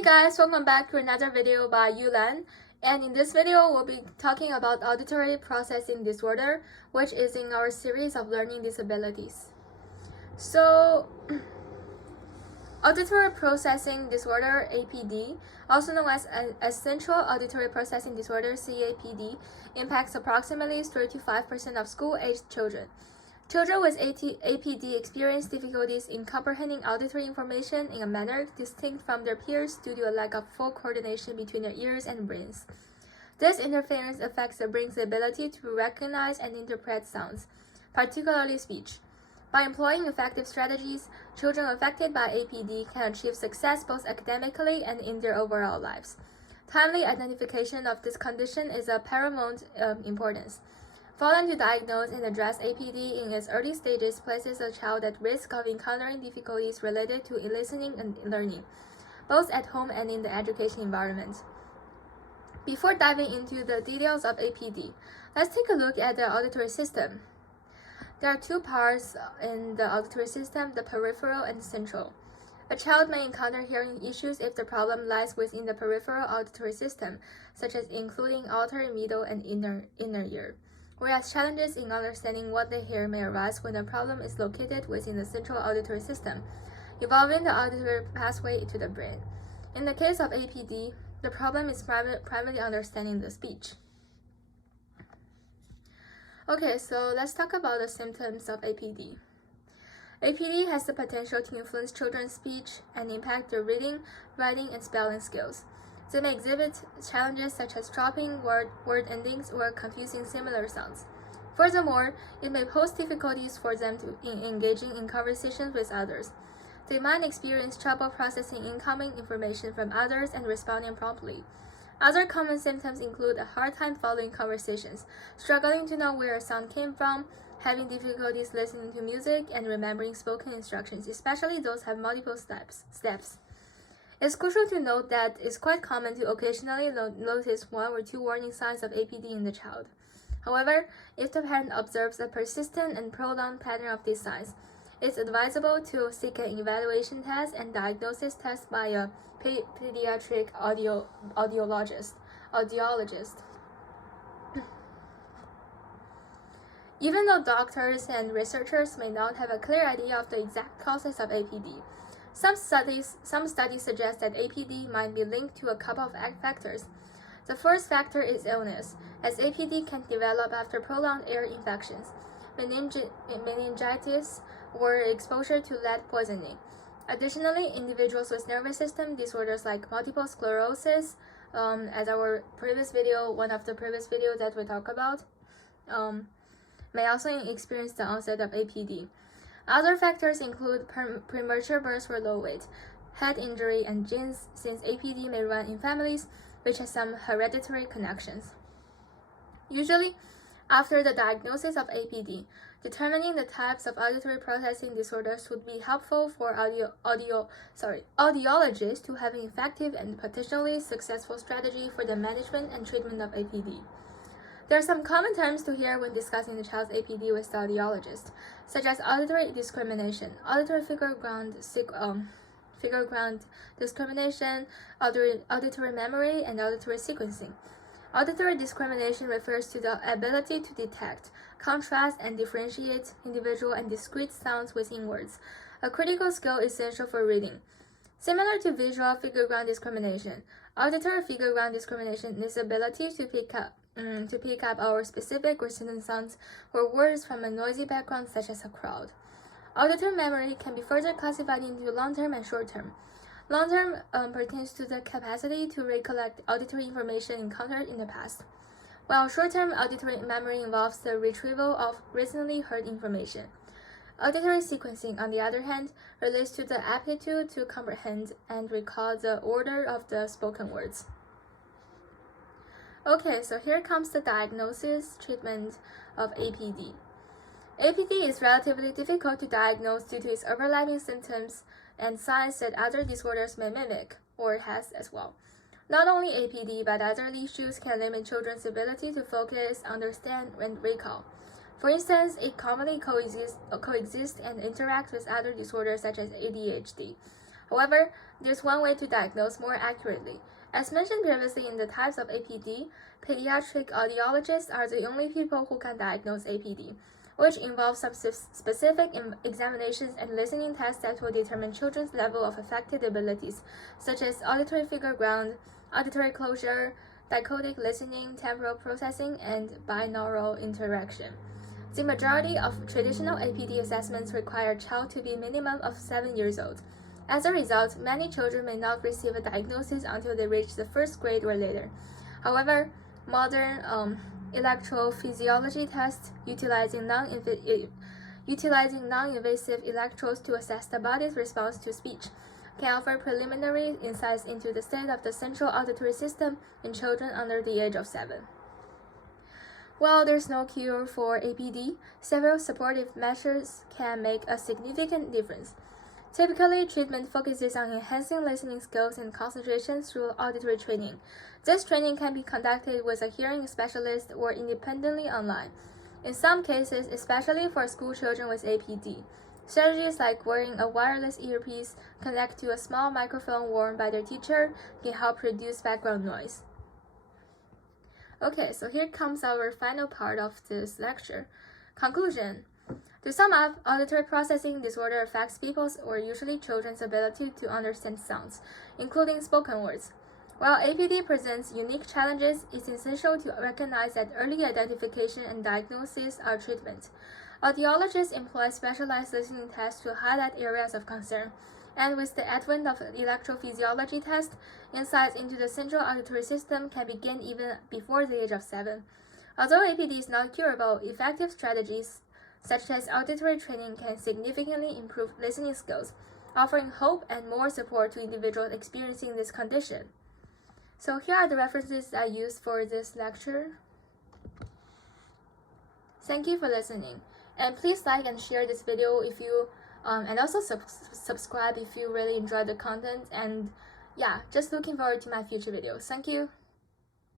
Hey guys, welcome back to another video by Youlan, and in this video we'll be talking about auditory processing disorder, which is in our series of learning disabilities. So auditory processing disorder, APD, also known as essential auditory processing disorder, CAPD, impacts approximately 35% of school-aged children. Children with APD experience difficulties in comprehending auditory information in a manner distinct from their peers due to a lack of full coordination between their ears and brains. This interference affects the brain's ability to recognize and interpret sounds, particularly speech. By employing effective strategies, children affected by APD can achieve success both academically and in their overall lives. Timely identification of this condition is of paramount importance. Failing to diagnose and address APD in its early stages places a child at risk of encountering difficulties related to listening and learning, both at home and in the education environment. Before diving into the details of APD, let's take a look at the auditory system. There are two parts in the auditory system, the peripheral and central. A child may encounter hearing issues if the problem lies within the peripheral auditory system, such as including outer, middle, and inner ear. Whereas challenges in understanding what they hear may arise when the problem is located within the central auditory system, involving the auditory pathway to the brain. In the case of APD, the problem is primarily understanding the speech. Okay, so let's talk about the symptoms of APD. APD has the potential to influence children's speech and impact their reading, writing, and spelling skills. They may exhibit challenges such as dropping word endings or confusing similar sounds. Furthermore, it may pose difficulties for them in engaging in conversations with others. They might experience trouble processing incoming information from others and responding promptly. Other common symptoms include a hard time following conversations, struggling to know where a sound came from, having difficulties listening to music, and remembering spoken instructions, especially those have multiple steps. It's crucial to note that it's quite common to occasionally notice one or two warning signs of APD in the child. However, if the parent observes a persistent and prolonged pattern of these signs, it's advisable to seek an evaluation test and diagnosis test by a pediatric audiologist. Even though doctors and researchers may not have a clear idea of the exact causes of APD, some studies suggest that APD might be linked to a couple of factors. The first factor is illness, as APD can develop after prolonged ear infections, meningitis, or exposure to lead poisoning. Additionally, individuals with nervous system disorders like multiple sclerosis, as one of the previous videos that we talked about, may also experience the onset of APD. Other factors include premature birth or low weight, head injury, and genes, since APD may run in families which have some hereditary connections. Usually, after the diagnosis of APD, determining the types of auditory processing disorders would be helpful for audiologists to have an effective and potentially successful strategy for the management and treatment of APD. There are some common terms to hear when discussing the child's APD with the audiologist, such as auditory discrimination, auditory figure ground discrimination, auditory memory, and auditory sequencing. Auditory discrimination refers to the ability to detect, contrast, and differentiate individual and discrete sounds within words, a critical skill essential for reading. Similar to visual figure ground discrimination, auditory figure ground discrimination is the ability to pick up our specific resonant sounds or words from a noisy background such as a crowd. Auditory memory can be further classified into long-term and short-term. Long-term pertains to the capacity to recollect auditory information encountered in the past, while short-term auditory memory involves the retrieval of recently heard information. Auditory sequencing, on the other hand, relates to the aptitude to comprehend and recall the order of the spoken words. Okay, so here comes the diagnosis treatment of APD. APD is relatively difficult to diagnose due to its overlapping symptoms and signs that other disorders may mimic, or has as well. Not only APD, but other issues can limit children's ability to focus, understand, and recall. For instance, it commonly coexists and interacts with other disorders such as ADHD. However, there's one way to diagnose more accurately. As mentioned previously in the types of APD, pediatric audiologists are the only people who can diagnose APD, which involves some specific examinations and listening tests that will determine children's level of affected abilities, such as auditory figure ground, auditory closure, dichotic listening, temporal processing, and binaural interaction. The majority of traditional APD assessments require a child to be a minimum of 7 years old. As a result, many children may not receive a diagnosis until they reach the first grade or later. However, modern electrophysiology tests utilizing non-invasive electrodes to assess the body's response to speech can offer preliminary insights into the state of the central auditory system in children under the age of 7. While there's no cure for APD, several supportive measures can make a significant difference. Typically, treatment focuses on enhancing listening skills and concentration through auditory training. This training can be conducted with a hearing specialist or independently online. In some cases, especially for school children with APD, strategies like wearing a wireless earpiece connected to a small microphone worn by their teacher can help reduce background noise. Okay, so here comes our final part of this lecture. Conclusion. To sum up, auditory processing disorder affects people's, or usually children's, ability to understand sounds, including spoken words. While APD presents unique challenges, it's essential to recognize that early identification and diagnosis are treatment. Audiologists employ specialized listening tests to highlight areas of concern, and with the advent of electrophysiology tests, insights into the central auditory system can be gained even before the age of 7. Although APD is not curable, effective strategies such as auditory training can significantly improve listening skills, offering hope and more support to individuals experiencing this condition. So here are the references I used for this lecture. Thank you for listening, and please like and share this video if you and also subscribe if you really enjoyed the content, and yeah, just looking forward to my future videos. Thank you.